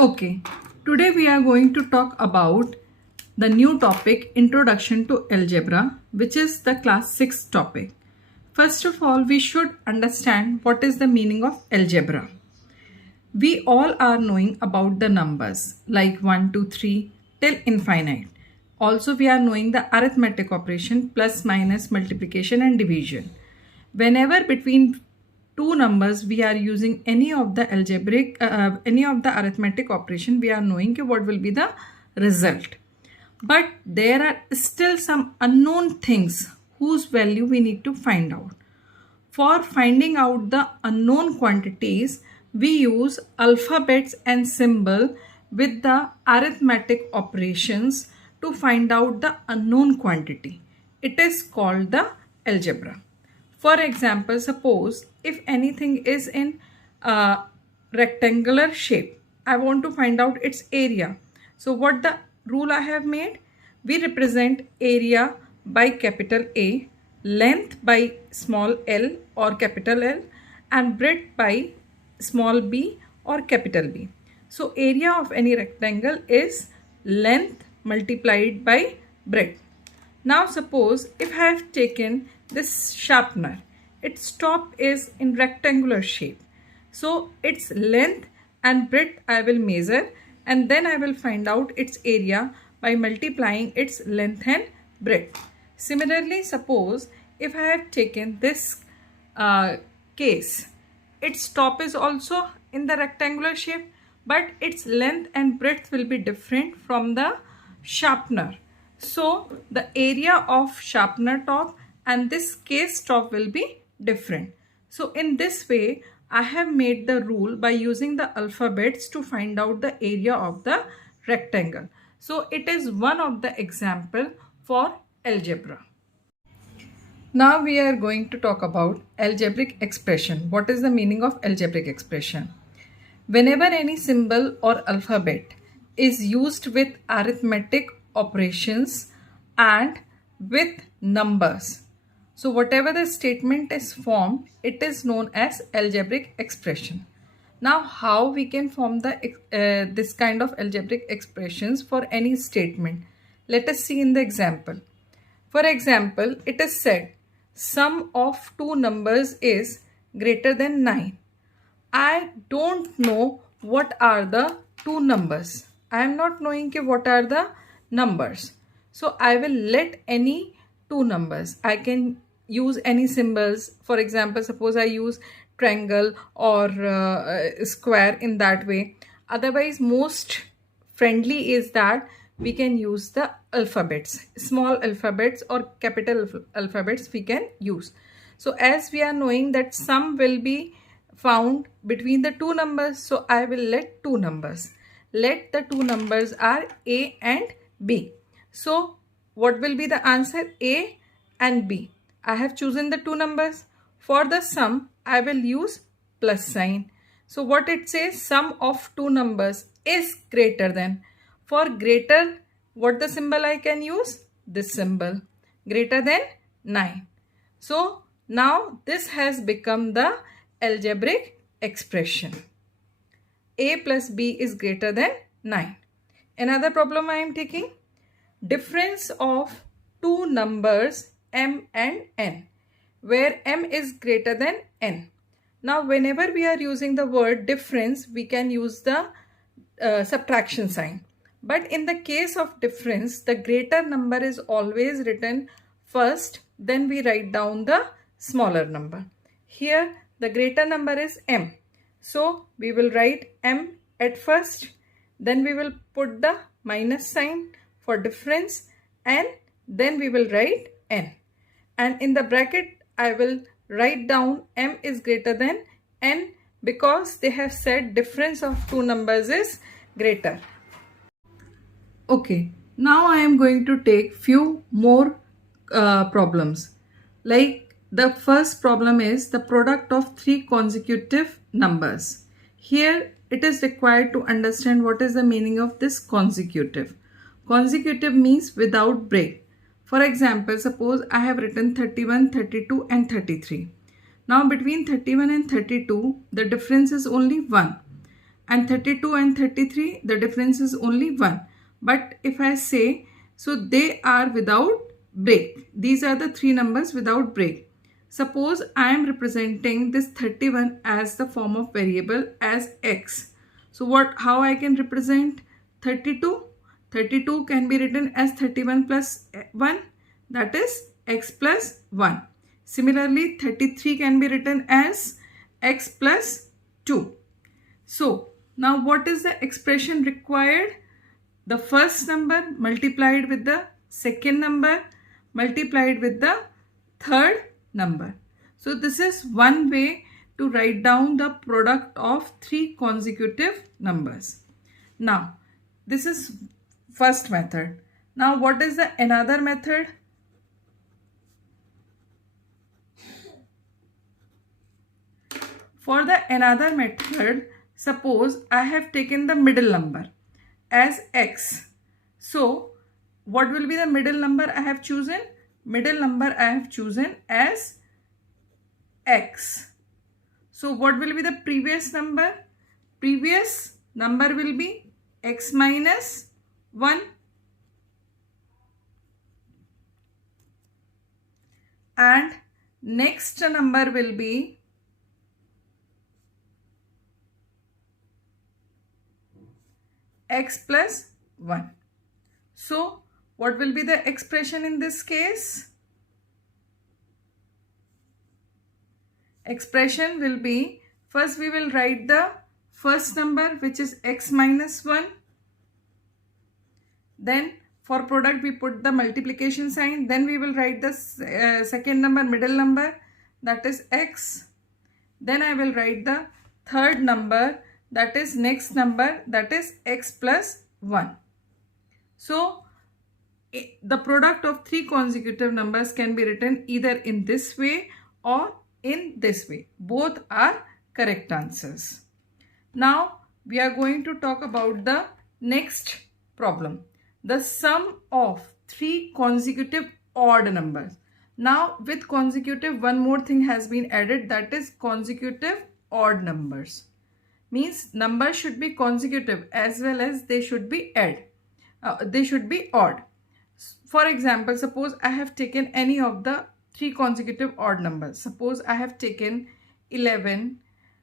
Okay, today we are going to talk about the new topic Introduction to Algebra, which is the class 6 topic. First of all, we should understand what is the meaning of algebra. We all are knowing about the numbers like 1, 2, 3 till infinite. Also, we are knowing the arithmetic operation plus, minus, multiplication and division. Whenever between two numbers we are using any of the arithmetic operation, we are knowing what will be the result. But there are still some unknown things whose value we need to find out. For finding out the unknown quantities, we use alphabets and symbol with the arithmetic operations to find out the unknown quantity. It is called the algebra. For example, suppose if anything is in a rectangular shape, I want to find out its area. So what the rule I have made? We represent area by capital A, length by small l or capital L, and breadth by small b or capital B. So area of any rectangle is length multiplied by breadth. Now suppose if I have taken this sharpener, its top is in rectangular shape. So its length and breadth I will measure, and then I will find out its area by multiplying its length and breadth. Similarly, suppose if I have taken this case, its top is also in the rectangular shape, but its length and breadth will be different from the sharpener. So the area of sharpener top and this case top will be different. So in this way, I have made the rule by using the alphabets to find out the area of the rectangle. So it is one of the example for algebra. Now we are going to talk about algebraic expression. What is the meaning of algebraic expression? Whenever any symbol or alphabet is used with arithmetic operations and with numbers, so whatever the statement is formed, it is known as algebraic expression. Now how we can form the this kind of algebraic expressions for any statement? Let us see in the example. For example, it is said sum of two numbers is greater than 9. I don't know what are the two numbers. I am not knowing what are the numbers. So I will let any two numbers. I can use any symbols. For example, suppose I use triangle or square in that way. Otherwise, most friendly is that we can use the alphabets, small alphabets or capital alphabets we can use. So as we are knowing that sum will be found between the two numbers, so I will let two numbers. Let the two numbers are A and B. So what will be the answer? A and B. I have chosen the two numbers. For the sum, I will use plus sign. So what it says? Sum of two numbers is greater than. For greater, what the symbol I can use? This symbol. Greater than 9. So now this has become the algebraic expression. A plus B is greater than 9. Another problem I am taking. Difference of two numbers m and n, where m is greater than n. Now whenever we are using the word difference, we can use the subtraction sign. But in the case of difference, the greater number is always written first, then we write down the smaller number. Here the greater number is m. So we will write m at first, then we will put the minus sign for difference, and then we will write n. And in the bracket, I will write down m is greater than n because they have said difference of two numbers is greater. Okay, now I am going to take few more problems. Like the first problem is the product of three consecutive numbers. Here it is required to understand what is the meaning of this consecutive. Consecutive means without break. For example, suppose I have written 31, 32 and 33. Now between 31 and 32, the difference is only 1. and 32 and 33, the difference is only 1. But if I say, so they are without break. These are the three numbers without break. Suppose I am representing this 31 as the form of variable as x. So how I can represent 32? 32 can be written as 31 plus 1, that is x plus 1. Similarly, 33 can be written as x plus 2. So now what is the expression required? The first number multiplied with the second number multiplied with the third number. So this is one way to write down the product of three consecutive numbers. Now this is first method. Now what is the another method? For the another method, suppose I have taken the middle number as x. So what will be the middle number I have chosen? Middle number I have chosen as x. So what will be the previous number? Previous number will be x minus 1. And next number will be x plus 1. So what will be the expression in this case? Expression will be, first we will write the first number, which is x minus 1. Then for product we put the multiplication sign. Then we will write the second number, middle number, that is x. Then I will write the third number, that is next number, that is x plus 1. So the product of three consecutive numbers can be written either in this way or in this way. Both are correct answers. Now we are going to talk about the next problem. The sum of three consecutive odd numbers. Now with consecutive, one more thing has been added, that is consecutive odd numbers. Means numbers should be consecutive as well as they should be odd. For example, suppose I have taken any of the three consecutive odd numbers. Suppose I have taken 11,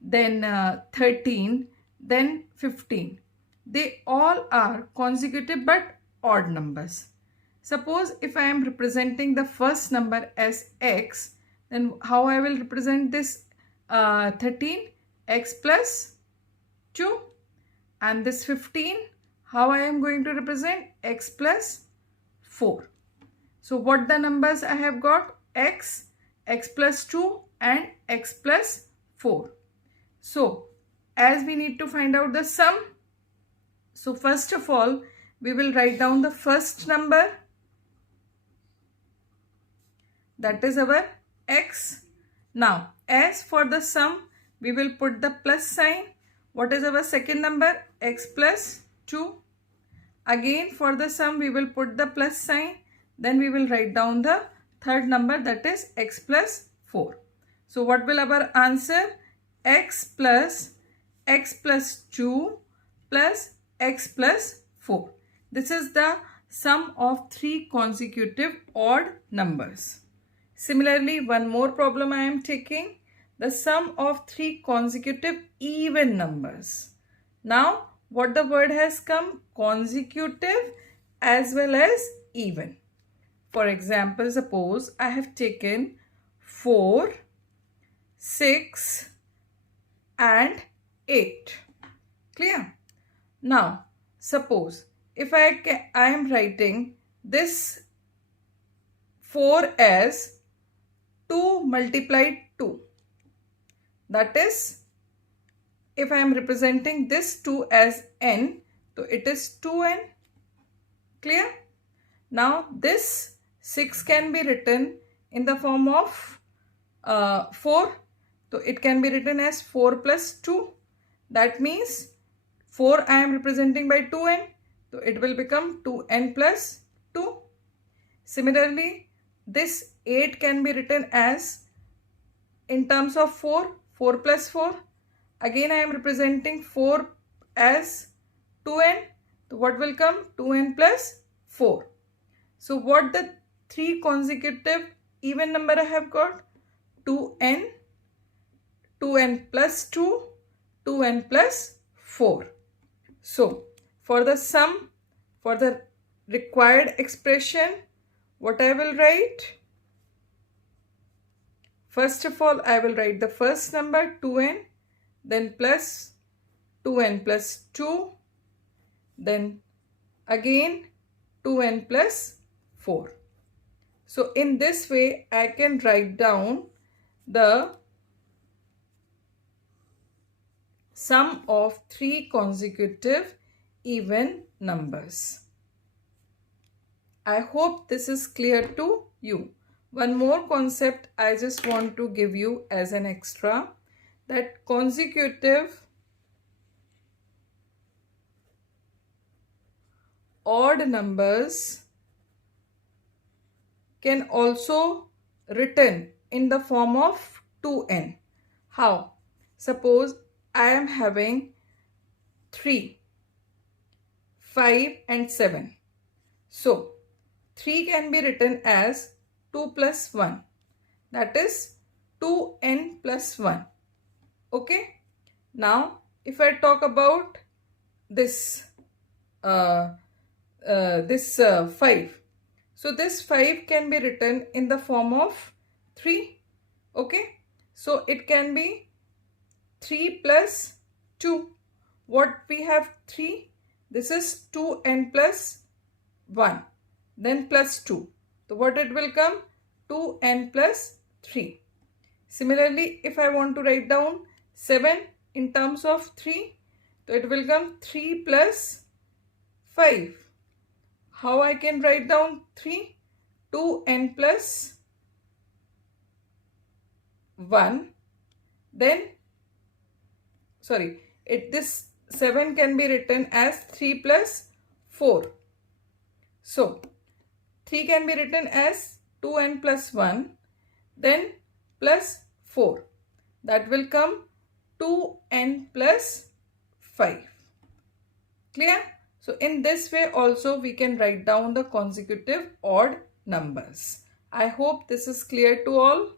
then 13, then 15. They all are consecutive but odd numbers. Suppose if I am representing the first number as x, then how I will represent this 13? X plus 2, and this 15, how I am going to represent? X plus 4. So what the numbers I have got? X, x plus 2 and x plus 4. So as we need to find out the sum, so first of all we will write down the first number, that is our x. Now as for the sum, we will put the plus sign. What is our second number? X plus 2. Again for the sum we will put the plus sign. Then we will write down the third number, that is x plus 4. So what will our answer? X plus 2 plus x plus 4. This is the sum of three consecutive odd numbers. Similarly, one more problem I am taking. The sum of three consecutive even numbers. Now what the word has come? Consecutive as well as even. For example, suppose I have taken 4, 6 and 8. Clear? Now suppose if I am writing this 4 as 2 multiplied 2. That is, if I am representing this 2 as n, so it is 2n. Clear? Now this 6 can be written in the form of 4. So it can be written as 4 plus 2. That means 4 I am representing by 2n. So it will become 2n plus 2. Similarly, this 8 can be written as in terms of 4 plus 4. Again I am representing 4 as 2n. So what will come? 2n plus 4. So what the 3 consecutive even number I have got? 2n, 2n plus 2, 2n plus 4. So for the sum, for the required expression, what I will write? First of all, I will write the first number 2n, then plus 2n plus 2, then again 2n plus 4. So in this way, I can write down the sum of 3 consecutive even numbers. I hope this is clear to you. One more concept I just want to give you as an extra, that consecutive odd numbers can also written in the form of 2n. How? Suppose I am having 3, 5 and 7. So 3 can be written as 2 plus 1. That is 2n plus 1. Okay. Now if I talk about this 5. So this 5 can be written in the form of 3. Okay. So it can be 3 plus 2. What we have? 3. This is 2n plus 1. Then plus 2. So what it will come? 2n plus 3. Similarly, if I want to write down 7 in terms of 3, so it will come 3 plus 5. How I can write down 3? 2n plus 1. Then, this 7 can be written as 3 plus 4. So, 3 can be written as 2n plus 1, then plus 4. That will come 2n plus 5. Clear? So in this way also we can write down the consecutive odd numbers. I hope this is clear to all.